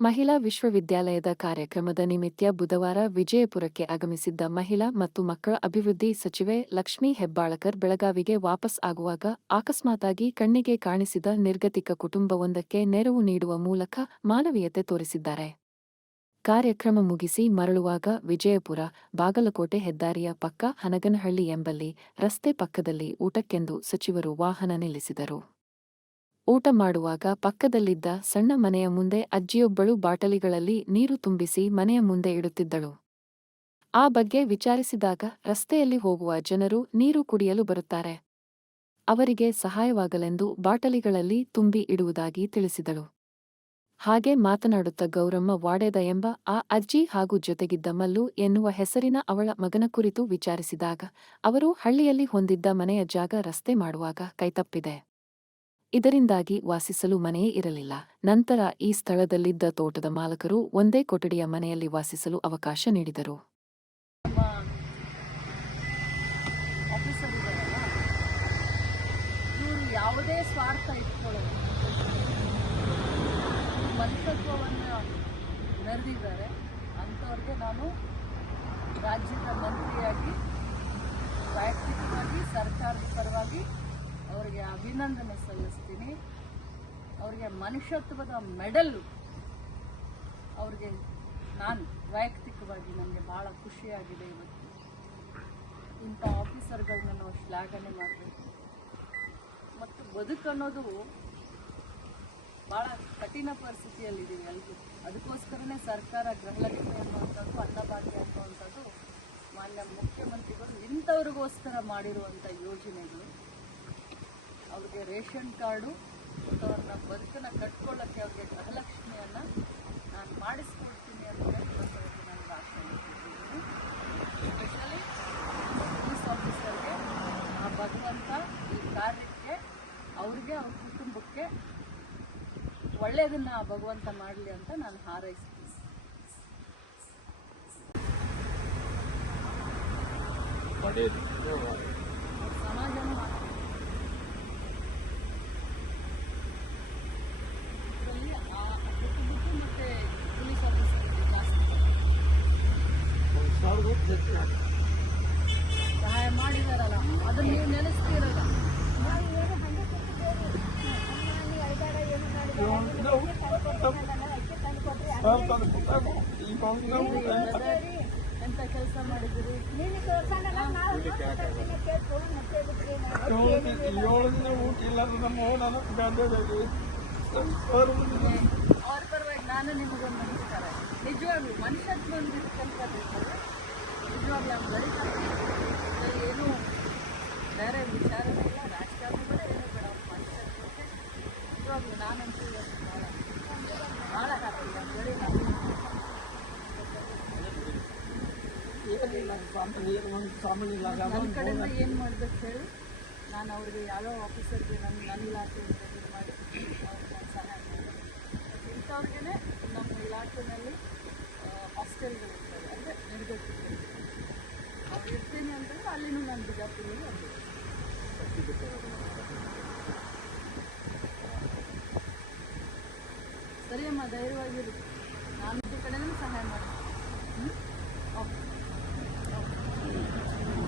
ಮಹಿಳಾ ವಿಶ್ವವಿದ್ಯಾಲಯದ ಕಾರ್ಯಕ್ರಮದ ನಿಮಿತ್ತ ಬುಧವಾರ ವಿಜಯಪುರಕ್ಕೆ ಆಗಮಿಸಿದ್ದ ಮಹಿಳಾ ಮತ್ತು ಮಕ್ಕಳ ಅಭಿವೃದ್ಧಿ ಸಚಿವೆ ಲಕ್ಷ್ಮೀ ಹೆಬ್ಬಾಳಕರ್ ಬೆಳಗಾವಿಗೆ ವಾಪಸ್ ಆಗುವಾಗ ಅಕಸ್ಮಾತಾಗಿ ಕಣ್ಣಿಗೆ ಕಾಣಿಸಿದ ನಿರ್ಗತಿಕ ಕುಟುಂಬವೊಂದಕ್ಕೆ ನೆರವು ನೀಡುವ ಮೂಲಕ ಮಾನವೀಯತೆ ತೋರಿಸಿದ್ದಾರೆ. ಕಾರ್ಯಕ್ರಮ ಮುಗಿಸಿ ಮರಳುವಾಗ ವಿಜಯಪುರ ಬಾಗಲಕೋಟೆ ಹೆದ್ದಾರಿಯ ಪಕ್ಕ ಹನಗನಹಳ್ಳಿ ಎಂಬಲ್ಲಿ ರಸ್ತೆ ಪಕ್ಕದಲ್ಲಿ ಊಟಕ್ಕೆಂದು ಸಚಿವರು ವಾಹನ ನಿಲ್ಲಿಸಿದರು. ಊಟ ಮಾಡುವಾಗ ಪಕ್ಕದಲ್ಲಿದ್ದ ಸಣ್ಣ ಮನೆಯ ಮುಂದೆ ಅಜ್ಜಿಯೊಬ್ಬಳು ಬಾಟಲಿಗಳಲ್ಲಿ ನೀರು ತುಂಬಿಸಿ ಮನೆಯ ಮುಂದೆ ಇಡುತ್ತಿದ್ದಳು. ಆ ಬಗ್ಗೆ ವಿಚಾರಿಸಿದಾಗ ರಸ್ತೆಯಲ್ಲಿ ಹೋಗುವ ಜನರು ನೀರು ಕುಡಿಯಲು ಬರುತ್ತಾರೆ. ಅವರಿಗೆ ಸಹಾಯವಾಗಲೆಂದು ಬಾಟಲಿಗಳಲ್ಲಿ ತುಂಬಿ ಇಡುವುದಾಗಿ ತಿಳಿಸಿದಳು. ಹಾಗೆ ಮಾತನಾಡುತ್ತ ಗೌರಮ್ಮ ವಾಡೇದ ಎಂಬ ಆ ಅಜ್ಜಿ ಹಾಗೂ ಜೊತೆಗಿದ್ದ ಮಲ್ಲು ಎನ್ನುವ ಹೆಸರಿನ ಅವಳ ಮಗನ ಕುರಿತು ವಿಚಾರಿಸಿದಾಗ ಅವರು ಹಳ್ಳಿಯಲ್ಲಿ ಹೊಂದಿದ್ದ ಮನೆಯ ಜಾಗ ರಸ್ತೆ ಮಾಡುವಾಗ ಕೈತಪ್ಪಿದೆ. ಇದರಿಂದಾಗಿ ವಾಸಿಸಲು ಮನೆಯೇ ಇರಲಿಲ್ಲ. ನಂತರ ಈ ಸ್ಥಳದಲ್ಲಿದ್ದ ತೋಟದ ಮಾಲಕರು ಒಂದೇ ಕೊಠಡಿಯ ಮನೆಯಲ್ಲಿ ವಾಸಿಸಲು ಅವಕಾಶ ನೀಡಿದರು. ಯಾವುದೇ ಸ್ವಾರ್ಥ ಇಟ್ಕೊಳ್ಳೋದು ಮನುಷ್ಯತ್ವವನ್ನು ಮೆರೆದಿದ್ದಾರೆ. ಅಂಥವ್ರಿಗೆ ನಾನು ರಾಜ್ಯದ ಮಂತ್ರಿಯಾಗಿ ವೈಯಕ್ತಿಕವಾಗಿ ಸರ್ಕಾರದ ಪರವಾಗಿ ಅವರಿಗೆ ಅಭಿನಂದನೆ ಸಲ್ಲಿಸ್ತೀನಿ. ಅವರಿಗೆ ಮನುಷ್ಯತ್ವದ ಮೆಡಲ್ ಅವ್ರಿಗೆ ನಾನು ವೈಯಕ್ತಿಕವಾಗಿ ನನಗೆ ಭಾಳ ಖುಷಿಯಾಗಿದೆ. ಇವತ್ತು ಇಂಥ ಆಫೀಸರ್ಗಳನ್ನ ನಾವು ಶ್ಲಾಘನೆ ಮಾಡಬೇಕು. ಮತ್ತು ಬದುಕನ್ನೋದು ಭಾಳ ಕಠಿಣ ಪರಿಸ್ಥಿತಿಯಲ್ಲಿದ್ದೀವಿ ಎಲ್ಲರೂ. ಅದಕ್ಕೋಸ್ಕರನೇ ಸರ್ಕಾರ ಗೃಹಲಕ್ಷ್ಮಿ ಅನ್ನುವಂಥದ್ದು, ಅನ್ನಭಾಗ್ಯ ಅನ್ನುವಂಥದ್ದು ಮಾನ್ಯ ಮುಖ್ಯಮಂತ್ರಿಗಳು ಇಂಥವ್ರಿಗೋಸ್ಕರ ಮಾಡಿರುವಂಥ ಯೋಜನೆಗಳು. ಅವ್ರಿಗೆ ರೇಷನ್ ಕಾರ್ಡು ಮತ್ತು ಅವ್ರನ್ನ ಬದುಕನ್ನು ಕಟ್ಕೊಳ್ಳೋಕ್ಕೆ ಅವ್ರಿಗೆ ಗೃಹಲಕ್ಷ್ಮಿಯನ್ನು ನಾನು ಮಾಡಿಸ್ಕೊಡ್ತೀನಿ ಅಂತ ನನಗೆ ಆಸೆ ಇಟ್ಟಿದ್ದೀನಿ. ಸ್ಪೆಷಲಿ ಪೊಲೀಸ್ ಆಫೀಸರ್ಗೆ ಆ ಭಗವಂತ ಈ ಕಾರ್ಯಕ್ಕೆ ಅವ್ರಿಗೆ ಅವ್ರ ಕುಟುಂಬಕ್ಕೆ ಒಳ್ಳೆಯದನ್ನು ಆ ಭಗವಂತ ಮಾಡಲಿ ಅಂತ ನಾನು ಹಾರೈಸ್ತೀನಿ. ಸಮಾಜನೂ ಮತ್ತೆ ಪೊಲೀಸ್ ಆಫೀಸರ್ಗೆ ಜಾಸ್ತಿ ಸಹಾಯ ಮಾಡಿದಾರಲ್ಲ, ಅದನ್ನು ನೀವು ನೆನೆಸ್ತಿರಲ್ಲ. ಎಂತ ಕೆಲಸ ಮಾಡಿದಿರಿ? ಅವ್ರ ಪರವಾಗಿ ನಾನು ನಿಮಗೊಂದು ನಮಸ್ಕಾರ. ನಿಜವಾಗ್ಲೂ ಮನುಷ್ಯತ್ವ ಒಂದು ಕಲ್ಪಬೇಕು. ನಿಜವಾಗ್ಲೂ ನಾವು ಬೆಳೀತಾರೆ ಏನು ಬೇರೆ ವಿಚಾರನೇ ಇಲ್ಲ, ರಾಜಕಾರಣಗಳೇ ಏನೂ ಬೇಡ. ಮನುಷ್ಯತ್ವಕ್ಕೆ ನಿಜವಾಗ್ಲೂ ನಾನಂತೂ ಭಾಳ ಹ್ಯಾಪಿ. ನನ್ನ ಕಡೆಯಿಂದ ಏನು ಮಾಡ್ಬೇಕು ಹೇಳಿ, ನಾನು ಅವ್ರಿಗೆ ಯಾವ್ಯಾವ ಆಫೀಸರ್ಗೆ ನನ್ನ ಇಲಾಖೆಯಿಂದ ಇದು ಮಾಡಿ ಅವ್ರಿಗೆ ಸಹಾಯ ಮಾಡ್ತೀನಿ. ಇಂಥವ್ರಿಗೆ ನಮ್ಮ ಇಲಾಖೆಯಲ್ಲಿ ಹಾಸ್ಟೆಲ್ಗಳಿರ್ತವೆ, ಅಂದರೆ ನಿರ್ಗತಿಕರು ಅವ್ರು ಇರ್ತೀನಿ ಅಂತಂದ್ರೆ ಅಲ್ಲಿನೂ ನಾನು ಬಿಜಾಪುರಲ್ಲಿ ಅದು ಸರಿಯಮ್ಮ, ಧೈರ್ಯವಾಗಿರುತ್ತೆ. ನಾನು ಇದ್ರ ಕಡೆನೂ ಸಹಾಯ ಮಾಡ್ತೀನಿ.